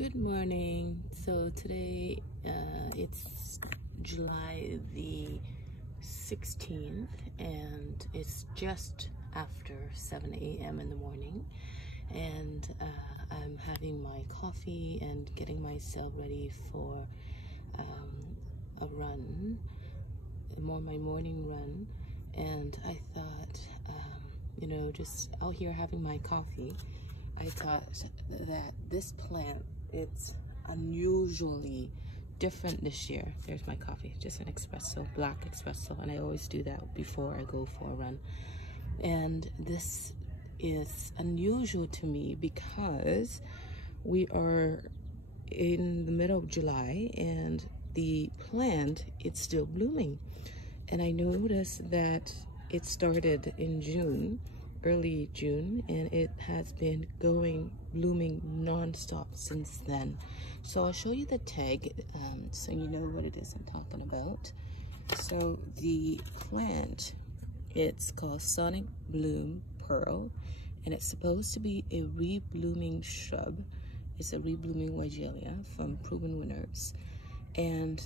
Good morning. So today it's July the 16th and it's just after 7 a.m. in the morning, and I'm having my coffee and getting myself ready for a run, my morning run. And I thought, just out here having my coffee, I thought that this plant, it's unusually different this year. There's my coffee, just an espresso, black espresso, and I always do that before I go for a run. And this is unusual to me because we are in the middle of July and the plant, it's still blooming. And I noticed that it started in June, early June, and it has been blooming non-stop since then. So I'll show you the tag so you know what it is I'm talking about. So the plant, it's called Sonic Bloom Pearl, and it's supposed to be a reblooming shrub. It's a reblooming Weigela from Proven Winners, and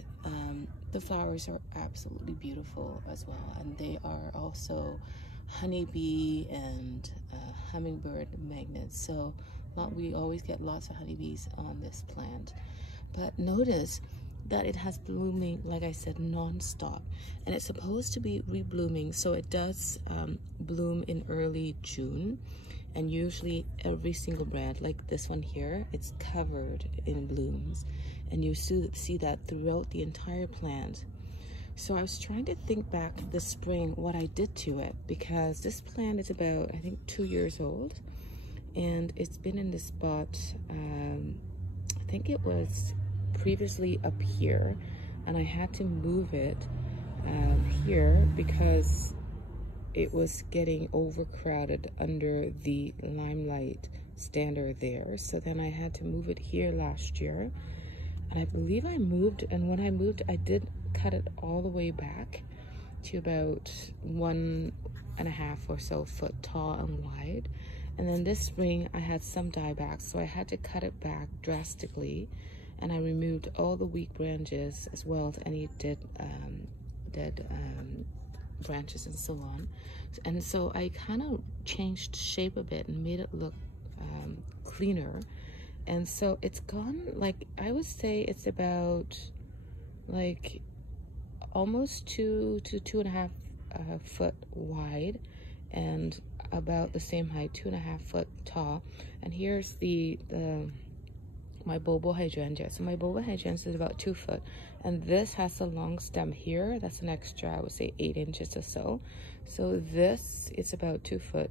the flowers are absolutely beautiful as well, and they are also honeybee and hummingbird magnets. So we always get lots of honeybees on this plant. But notice that it has blooming, like I said, non-stop, and it's supposed to be reblooming. So it does bloom in early June, and usually every single brand, like this one here, it's covered in blooms, and you see that throughout the entire plant. So I was trying to think back this spring what I did to it, because this plant is about, I think, 2 years old, and it's been in this spot. I think it was previously up here, and I had to move it here because it was getting overcrowded under the limelight standard there. So then I had to move it here last year, and I believe I moved, and when I moved, I did cut it all the way back to about 1.5 or so foot tall and wide. And then this spring I had some dieback, so I had to cut it back drastically, and I removed all the weak branches as well as any dead branches and so on. And so I kind of changed shape a bit and made it look cleaner. And so it's gone, like, I would say it's about like almost 2 to 2.5 foot wide, and about the same height, 2.5 foot tall. And here's my bobo hydrangea. So my bobo hydrangea is about 2 foot, and this has a long stem here that's an extra, I would say 8 inches or so. So this, it's about 2 foot.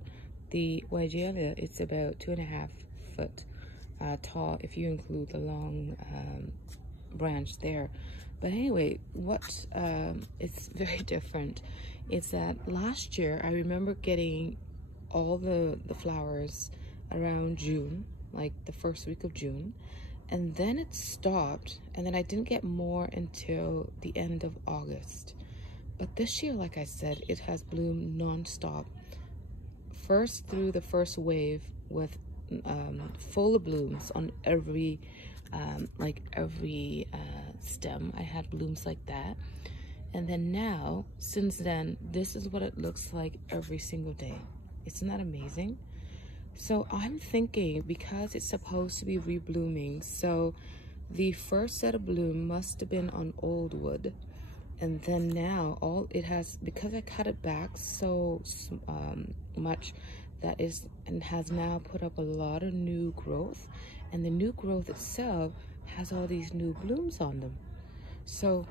The Weigela, it's about 2.5 foot tall if you include the long branch there. But anyway, what it's very different is that last year I remember getting all the flowers around June, like the first week of June, and then it stopped, and then I didn't get more until the end of August. But this year, like I said, it has bloomed non-stop. First through the first wave with full of blooms on every stem. I had blooms like that, and then now, since then, this is what it looks like every single day. Isn't that amazing? So I'm thinking, because it's supposed to be reblooming, so the first set of bloom must have been on old wood, and then now all it has, because I cut it back so much, that is, and has now put up a lot of new growth, and the new growth itself has all these new blooms on them. So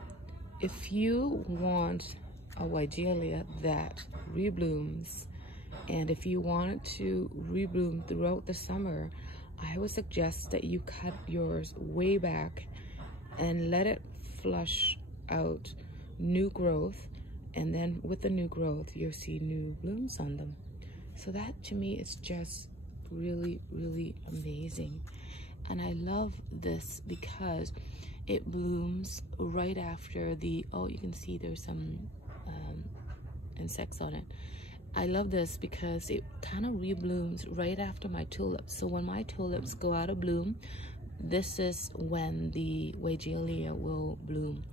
if you want a Weigela that reblooms, and if you want it to rebloom throughout the summer, I would suggest that you cut yours way back and let it flush out new growth, and then with the new growth you'll see new blooms on them. So that to me is just really, really amazing. And I love this because it blooms right after the, oh, you can see there's some insects on it. I love this because it kind of reblooms right after my tulips. So when my tulips go out of bloom, this is when the Weigela will bloom.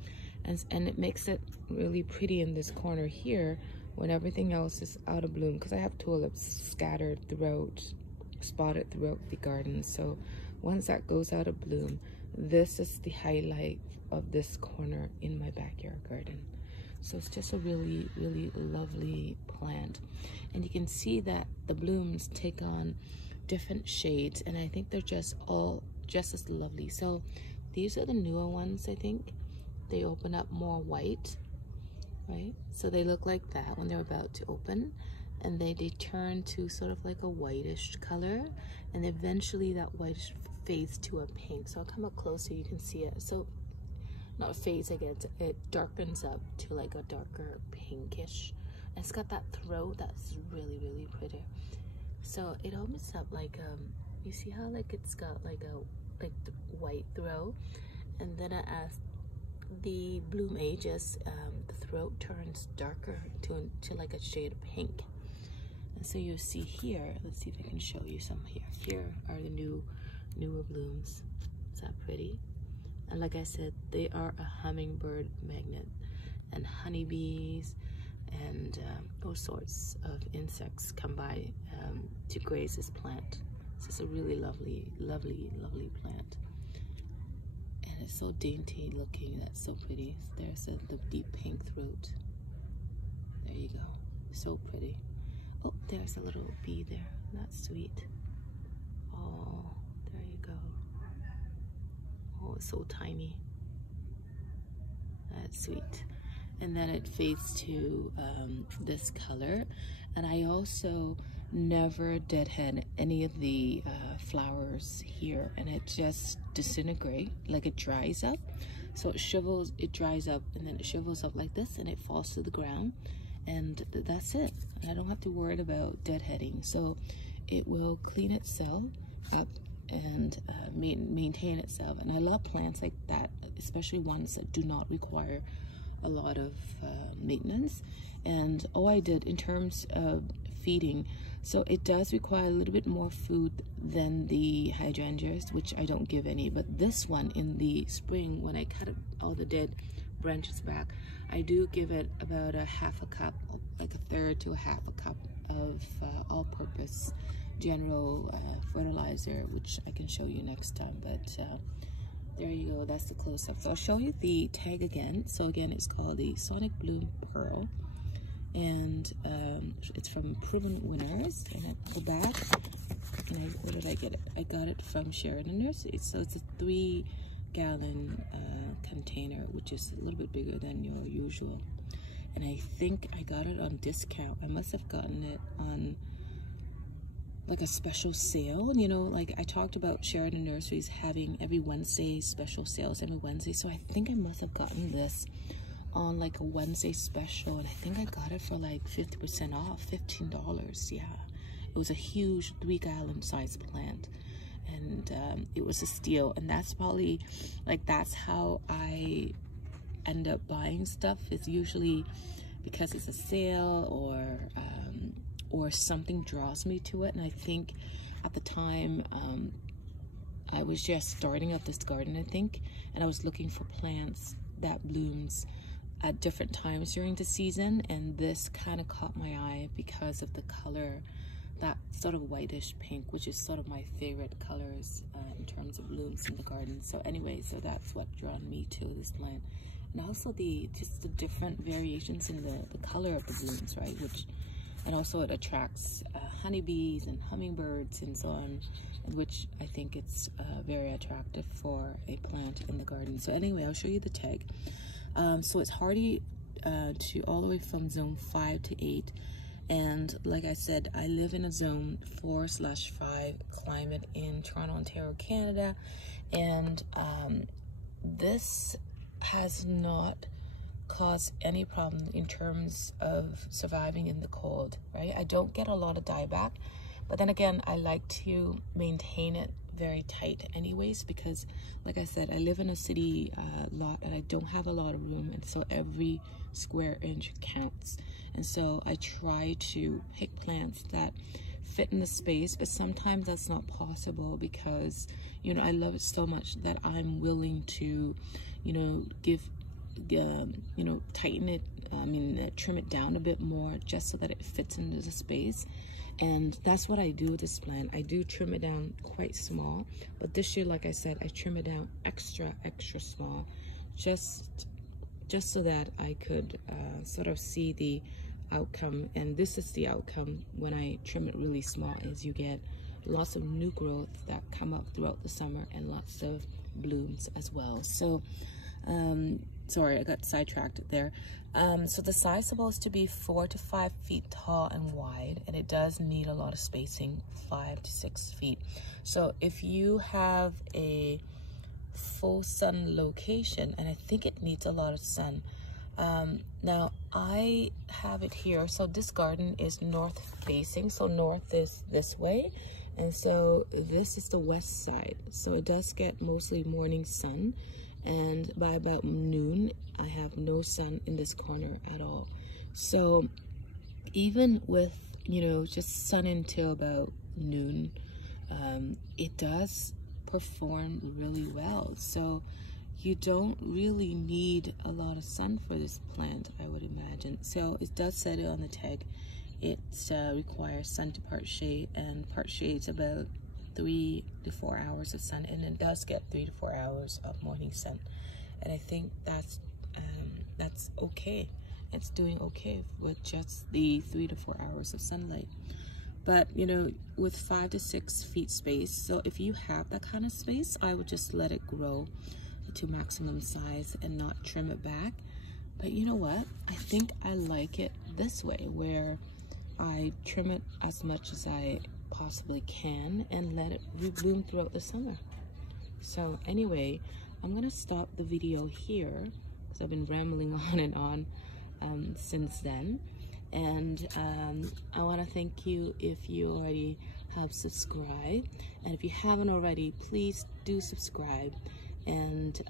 And it makes it really pretty in this corner here when everything else is out of bloom, because I have tulips scattered throughout, spotted throughout the garden. So once that goes out of bloom, this is the highlight of this corner in my backyard garden. So it's just a really, really lovely plant. And you can see that the blooms take on different shades, and I think they're just all just as lovely. So these are the newer ones, I think. They open up more white, right? So they look like that when they're about to open, and they turn to sort of like a whitish color, and eventually that whitish fades to a pink. So I'll come up close so you can see it. So not fades, I guess, it darkens up to like a darker pinkish. And it's got that throat that's really, really pretty. So it opens up like you see how like it's got like the white throat, and then as the bloom ages, the throat turns darker to like a shade of pink. And so you see here, let's see if I can show you some here. Here are the newer blooms. Is that pretty? And like I said, they are a hummingbird magnet, and honeybees and all sorts of insects come by to graze this plant. This is a really lovely, lovely, lovely plant. And it's so dainty looking, that's so pretty. There's the deep pink throat. There you go, so pretty. Oh, there's a little bee there, that's sweet. Oh, there you go. Oh, it's so tiny. That's sweet. And then it fades to this color. And I also never deadhead any of the flowers here, and it just disintegrates, like it dries up. So it dries up, and then it shrivels up like this, and it falls to the ground, and that's it. I don't have to worry about deadheading. So it will clean itself up and maintain itself. And I love plants like that, especially ones that do not require a lot of maintenance. And all I did in terms of feeding, so it does require a little bit more food than the hydrangeas, which I don't give any. But this one in the spring, when I cut all the dead branches back, I do give it about a half a cup, like a third to a half a cup of all-purpose general fertilizer, which I can show you next time. But there you go, that's the close-up. So I'll show you the tag again. So again, it's called the Sonic Bloom Pearl, and it's from Proven Winners. And at the back, and where did I get it? I got it from Sheridan Nursery. So it's a 3-gallon container, which is a little bit bigger than your usual. And I think I got it on discount. I must have gotten it on like a special sale, you know, like I talked about Sheridan Nurseries having every Wednesday special sales every Wednesday. So I think I must have gotten this on like a Wednesday special, and I think I got it for like 50% off, $15. Yeah, it was a huge 3-gallon size plant, and it was a steal. And that's probably like, that's how I end up buying stuff, is usually because it's a sale or something draws me to it. And I think at the time I was just starting up this garden, I think, and I was looking for plants that blooms at different times during the season, and this kind of caught my eye because of the color, that sort of whitish pink, which is sort of my favorite colors in terms of blooms in the garden. So anyway, so that's what drawn me to this plant. And also just the different variations in the color of the blooms, right? And also it attracts honeybees and hummingbirds and so on, which I think it's very attractive for a plant in the garden. So anyway, I'll show you the tag. So it's hardy to all the way from zone 5 to 8. And like I said, I live in a zone 4/5 climate in Toronto, Ontario, Canada. And this has not caused any problem in terms of surviving in the cold, right? I don't get a lot of dieback, but then again, I like to maintain it very tight anyways, because like I said, I live in a city lot and I don't have a lot of room, and so every square inch counts. And so I try to pick plants that fit in the space, but sometimes that's not possible because you know, I love it so much that I'm willing to, you know, you know, tighten it, trim it down a bit more just so that it fits into the space. And that's what I do with this plant. I do trim it down quite small, but this year, like I said, I trim it down extra small, just so that I could sort of see the outcome. And this is the outcome when I trim it really small, is you get lots of new growth that come up throughout the summer and lots of blooms as well. So sorry, I got sidetracked there. So the size is supposed to be 4 to 5 feet tall and wide, and it does need a lot of spacing, 5 to 6 feet. So if you have a full sun location, and I think it needs a lot of sun. Now I have it here. So this garden is north facing. So north is this way. And so this is the west side. So it does get mostly morning sun. And by about noon, I have no sun in this corner at all. So even with, you know, just sun until about noon, it does perform really well. So you don't really need a lot of sun for this plant, I would imagine. So it does say it on the tag. It requires sun to part shade, and part shade's about 3 to 4 hours of sun, and it does get 3 to 4 hours of morning sun. And I think that's okay. It's doing okay with just the 3 to 4 hours of sunlight. But, you know, with 5 to 6 feet space, so if you have that kind of space, I would just let it grow to maximum size and not trim it back. But you know what? I think I like it this way, where I trim it as much as I possibly can and let it rebloom throughout the summer. So anyway, I'm gonna stop the video here because I've been rambling on and on since then. And I want to thank you if you already have subscribed, and if you haven't already, please do subscribe and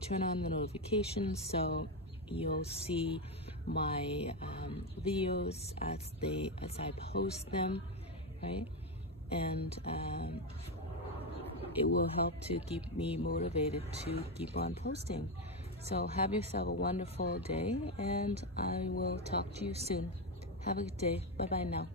turn on the notifications so you'll see my videos as I post them, right? And it will help to keep me motivated to keep on posting. So have yourself a wonderful day, and I will talk to you soon. Have a good day. Bye bye now.